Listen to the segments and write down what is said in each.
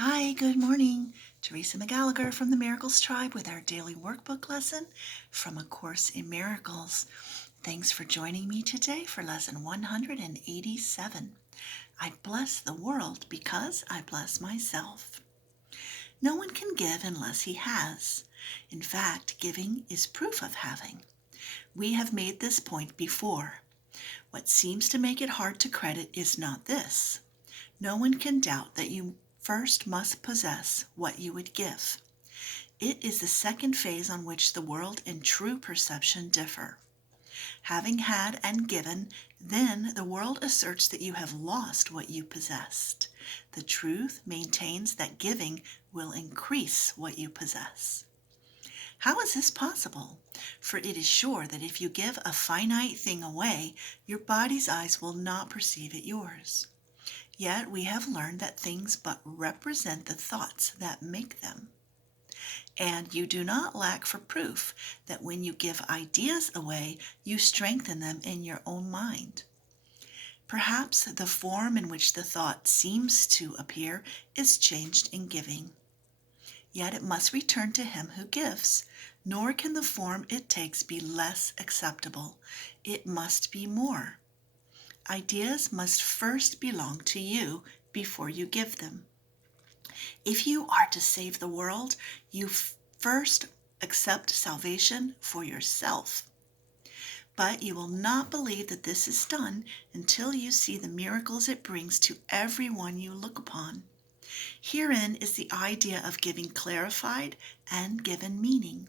Hi, good morning. Teresa McGallicher from the Miracles Tribe with our daily workbook lesson from A Course in Miracles. Thanks for joining me today for lesson 187. I bless the world because I bless myself. No one can give unless he has. In fact, giving is proof of having. We have made this point before. What seems to make it hard to credit is not this. No one can doubt that you first must possess what you would give. It is the second phase on which the world and true perception differ. Having had and given, then the world asserts that you have lost what you possessed. The truth maintains that giving will increase what you possess. How is this possible? For it is sure that if you give a finite thing away, your body's eyes will not perceive it yours. Yet we have learned that things but represent the thoughts that make them. And you do not lack for proof that when you give ideas away, you strengthen them in your own mind. Perhaps the form in which the thought seems to appear is changed in giving. Yet it must return to him who gives, nor can the form it takes be less acceptable. It must be more. Ideas must first belong to you before you give them. If you are to save the world, you first accept salvation for yourself. But you will not believe that this is done until you see the miracles it brings to everyone you look upon. Herein is the idea of giving clarified and given meaning.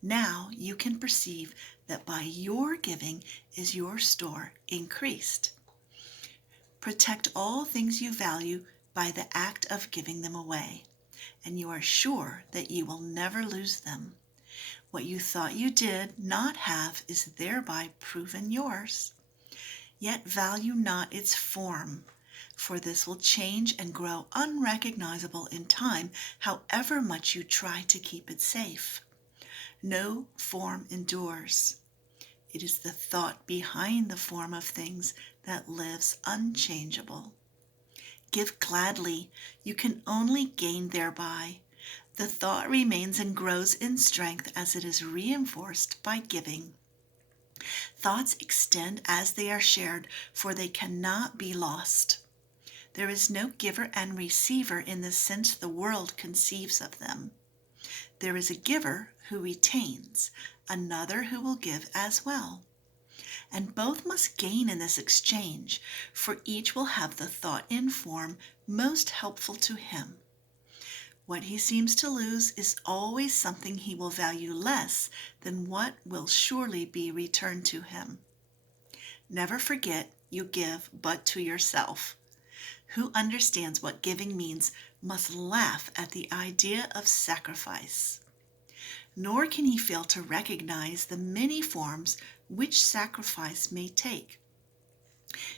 Now you can perceive that by your giving is your store increased. Protect all things you value by the act of giving them away, and you are sure that you will never lose them. What you thought you did not have is thereby proven yours. Yet value not its form, for this will change and grow unrecognizable in time, however much you try to keep it safe. No form endures. It is the thought behind the form of things that lives unchangeable. Give gladly, you can only gain thereby. The thought remains and grows in strength as it is reinforced by giving. Thoughts extend as they are shared, for they cannot be lost. There is no giver and receiver in the sense the world conceives of them. There is a giver who retains, another who will give as well. And both must gain in this exchange, for each will have the thought in form most helpful to him. What he seems to lose is always something he will value less than what will surely be returned to him. Never forget you give but to yourself. Who understands what giving means must laugh at the idea of sacrifice. Nor can he fail to recognize the many forms which sacrifice may take.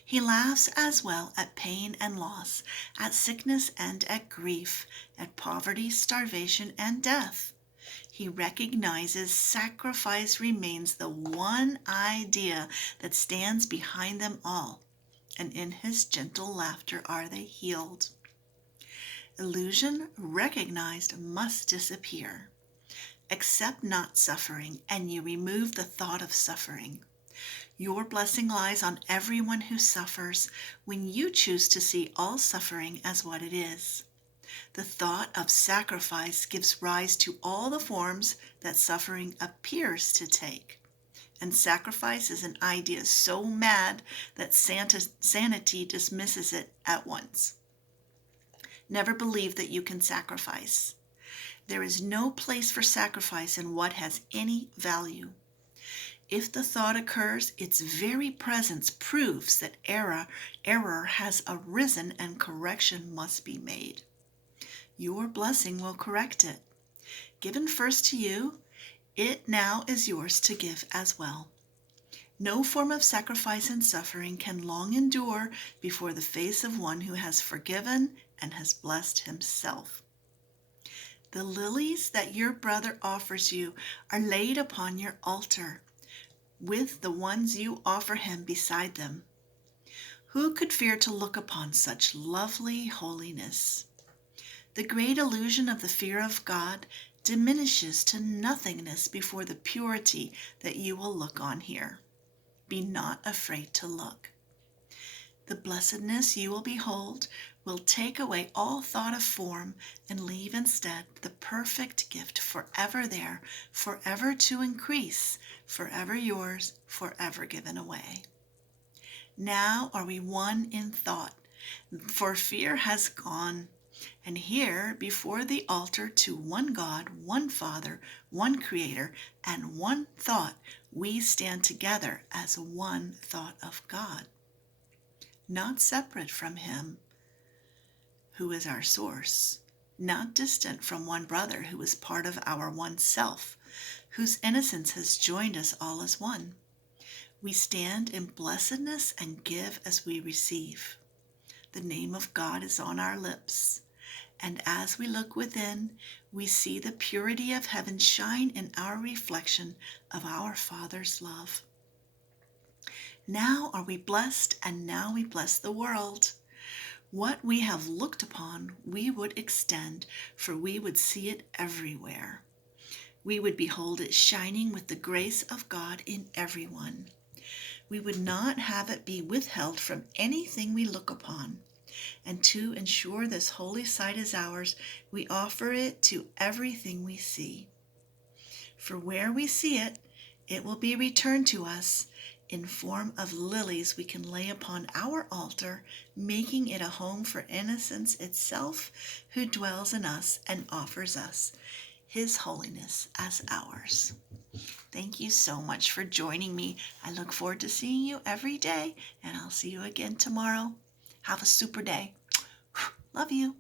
He laughs as well at pain and loss, at sickness and at grief, at poverty, starvation, and death. He recognizes sacrifice remains the one idea that stands behind them all, and in his gentle laughter are they healed. Illusion recognized must disappear. Accept not suffering, and you remove the thought of suffering. Your blessing lies on everyone who suffers when you choose to see all suffering as what it is. The thought of sacrifice gives rise to all the forms that suffering appears to take. And sacrifice is an idea so mad that sanity dismisses it at once. Never believe that you can sacrifice. There is no place for sacrifice in what has any value. If the thought occurs, its very presence proves that error has arisen and correction must be made. Your blessing will correct it. Given first to you, it now is yours to give as well. No form of sacrifice and suffering can long endure before the face of one who has forgiven and has blessed himself. The lilies that your brother offers you are laid upon your altar, with the ones you offer him beside them. Who could fear to look upon such lovely holiness? The great illusion of the fear of God diminishes to nothingness before the purity that you will look on here. Be not afraid to look. The blessedness you will behold will take away all thought of form and leave instead the perfect gift forever there, forever to increase, forever yours, forever given away. Now are we one in thought, for fear has gone. And here before the altar to one God, one Father, one Creator, and one thought, we stand together as one thought of God, not separate from Him who is our source, not distant from one brother who is part of our one self, whose innocence has joined us all as one. We stand in blessedness and give as we receive. The name of God is on our lips, and as we look within, we see the purity of heaven shine in our reflection of our Father's love. Now are we blessed, and now we bless the world. What we have looked upon, we would extend, for we would see it everywhere. We would behold it shining with the grace of God in everyone. We would not have it be withheld from anything we look upon. And to ensure this holy sight is ours, we offer it to everything we see. For where we see it, it will be returned to us in form of lilies we can lay upon our altar, making it a home for innocence itself, who dwells in us and offers us His holiness as ours. Thank you so much for joining me. I look forward to seeing you every day, and I'll see you again tomorrow. Have a super day. Love you.